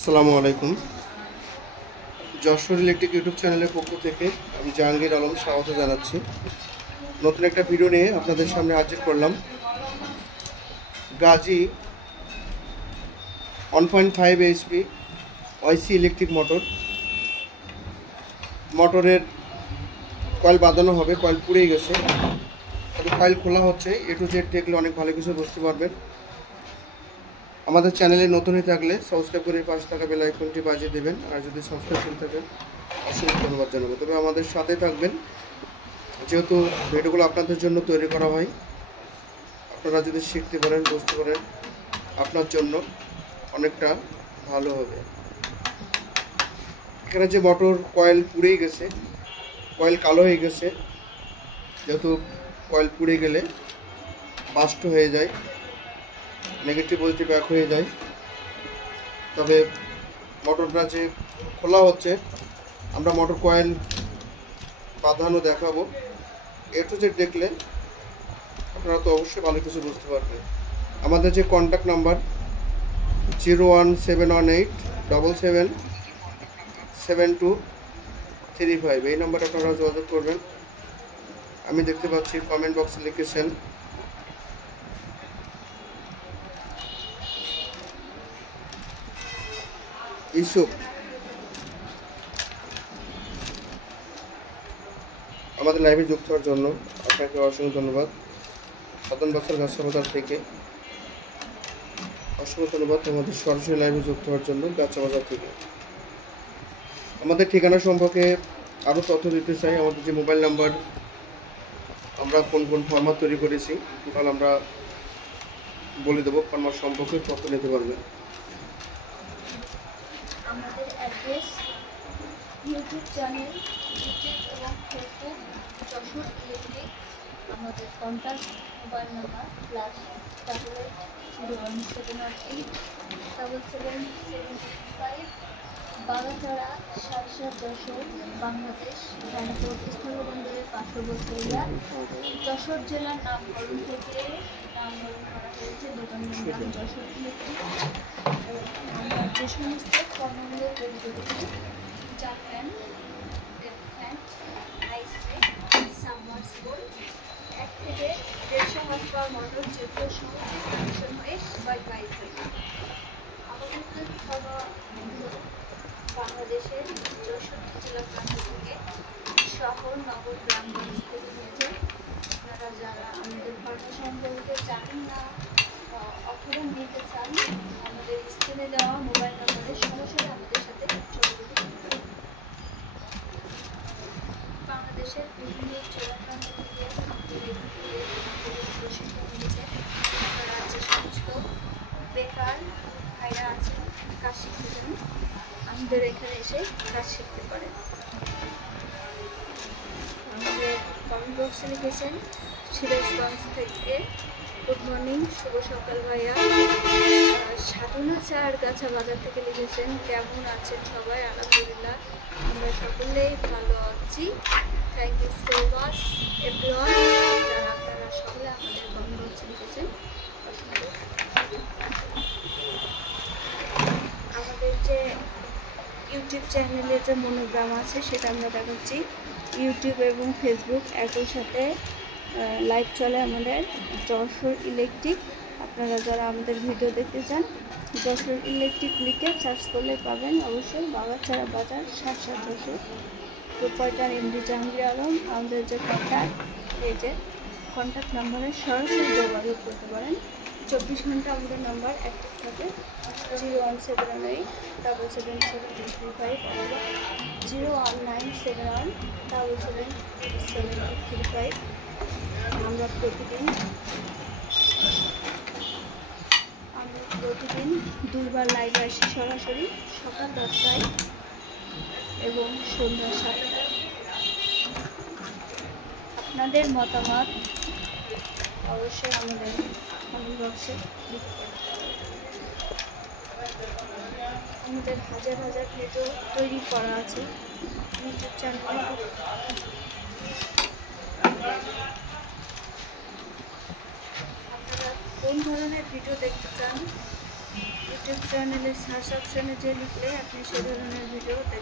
আসসালামু আলাইকুম। Jessore electric YouTube চ্যানেলের পক্ষ থেকে আমি জাহাঙ্গীর আলম স্বাগত জানাচ্ছি। নতুন একটা ভিডিও নিয়ে আপনাদের সামনে হাজির করলাম। গাজী 1.5 এইচপি ওয়াইসি ইলেকট্রিক মোটরের কয়েল বাঁধানো হবে। কয়েল পুড়ে গেছে, তবে কয়েল খোলা হচ্ছে। এ টু জেড দেখলে অনেক ভালো কিছু বুঝতে পারবেন। আমাদের চ্যানেলে নতুন হয়ে থাকলে সাবস্ক্রাইব করে পাশে থাকা বেল আইকনটি বাজিয়ে দেবেন, আর যদি সাবস্ক্রাইব করে থাকেন অসংখ্য ধন্যবাদ জানাবো। তবে আমাদের সাথে থাকবেন, যেহেতু ভিডিওগুলো আপনাদের জন্য তৈরি করা হয়। আপনারা যদি শিখতে পারেন, বুঝতে পারেন, আপনার জন্য অনেকটা ভালো হবে। এখানে যে মোটর কয়েল পুড়েই গেছে, কয়েল কালো হয়ে গেছে। যেহেতু কয়েল পুড়ে গেলে বাস্ট হয়ে যায়, নেগেটিভ পজিটিভ এক হয়ে যায়। তবে মোটরটা যে খোলা হচ্ছে, আমরা মোটর কয়েল বাঁধানো দেখাবো। এ টু জেড দেখলে আপনারা তো অবশ্যই ভালো কিছু বুঝতে পারবেন। আমাদের যে কন্ট্যাক্ট নাম্বার 01778777235, এই নাম্বারে আপনারা যোগাযোগ করবেন। আমি দেখতে পাচ্ছি কমেন্ট বক্সে লিখেছেন ইউসুফ। আমাদের লাইভে যুক্ত হওয়ার জন্য আপনাকে অসংখ্য ধন্যবাদ। সাধন বছর গাছা বাজার থেকে অসংখ্য ধন্যবাদ আমাদের সরাসরি লাইভে যুক্ত হওয়ার জন্য গাছা বাজার থেকে। আমাদের ঠিকানা সম্পর্কে আরও তথ্য দিতে চাই। আমাদের যে মোবাইল নাম্বার, আমরা কোন কোন ফরম্যাট তৈরি করেছি টোটাল আমরা বলে দেবো। ফরম্যাট সম্পর্কে তথ্য নিতে পারবেন। আমাদের অ্যাড্রেস, ইউটিউব চ্যানেল, ইউটিউব এবং ফেসবুক যশোর ইলেকট্রিক। আমাদের contact mobile number +8171878775 Bagachhara ৭৭ Jessore, Bangladesh. Ranapur স্থলবন্দরের পার্শ্ববর্তী এরিয়া। যশোর জেলার নামকরণ থেকে নামকরণ করা হয়েছে দোকানের নাম যশোর ইলেকট্রিক। আমরা যে সমস্ত পণ্যগুলো তৈরি করেছি, জাপান ফ্যান, আইসক্রিম, সাবমার্সিবল, 1 থেকে 150 হাত পাওয়ার মোটর, যেগুলো সহজে কানেকশন হয়ে ওয়াইফাই হয়। আমাদের বাংলাদেশের 64 জেলা প্রান্ত থেকে শহর, নগর, গ্রামগঞ্জ থেকে হয়েছে। আপনারা যারা আমাদের পণ্য সম্পর্কে জানেন না অথবা নিতে চান, আমাদের স্ক্রিনে দেওয়া মোবাইল নম্বরে সরাসরি আমাদের সাথে যোগাযোগ করতে পারেন। বাংলাদেশের বিভিন্ন জেলা প্রান্ত থেকে প্রশিক্ষণ নিয়েছে। আপনারা যে সমস্ত বেকার ভাইরা আছেন, কাজ শিখতে চান, আমাদের এখানে এসে কাজ শিখতে পারেন। আমাদের কমেন্ট বক্সে লিখেছেন সিরাজগঞ্জ থেকে গুড মর্নিং, শুভ সকাল ভাইয়া। সাধনা চার গাছা বাজার থেকে লিখেছেন কেমন আছেন সবাই? আলহামদুলিল্লাহ, আমরা সকলেই ভালো আছি। Thank you so much everyone, যারা আপনারা সকলে আমাদের কমেন্ট বক্সে লিখেছেন। আমাদের যে ইউটিউব চ্যানেলের যে মনোগ্রাম আছে সেটা আমরা দেখাচ্ছি। ইউটিউব এবং ফেসবুক একই সাথে লাইভ চলে আমাদের যশোর ইলেকট্রিক। আপনারা যারা আমাদের ভিডিও দেখতে চান, যশোর ইলেকট্রিক লিখে সার্চ করলে পাবেন অবশ্যই। বাগাছড়া বাজার ৭৭ যশোর। Proprietor MD Jahangir Alam. আমাদের যে কন্ট্যাক্ট, এই যে কন্ট্যাক্ট নাম্বারে সরাসরি যোগাযোগ করতে পারেন। 24 ঘন্টা আমাদের নাম্বার অ্যাক্টিভ থাকে। 01787777235 অথবা 01971777235। আমরা প্রতিদিন 2বার লাইভে আসি, সরাসরি সকাল 10টায় এবং সন্ধ্যা 7টায়। আপনাদের মতামত অবশ্যই আমাদের কমেন্ট বক্সে লিখতে পারেন। আমাদের হাজার হাজার ভিডিও তৈরি করা আছে ইউটিউব চ্যানেলে। আপনারা কোন ধরনের ভিডিও দেখতে চান ইউটিউব চ্যানেলের সার্চ অপশনে যে লিখলে আপনি সে ধরনের ভিডিও দেখতে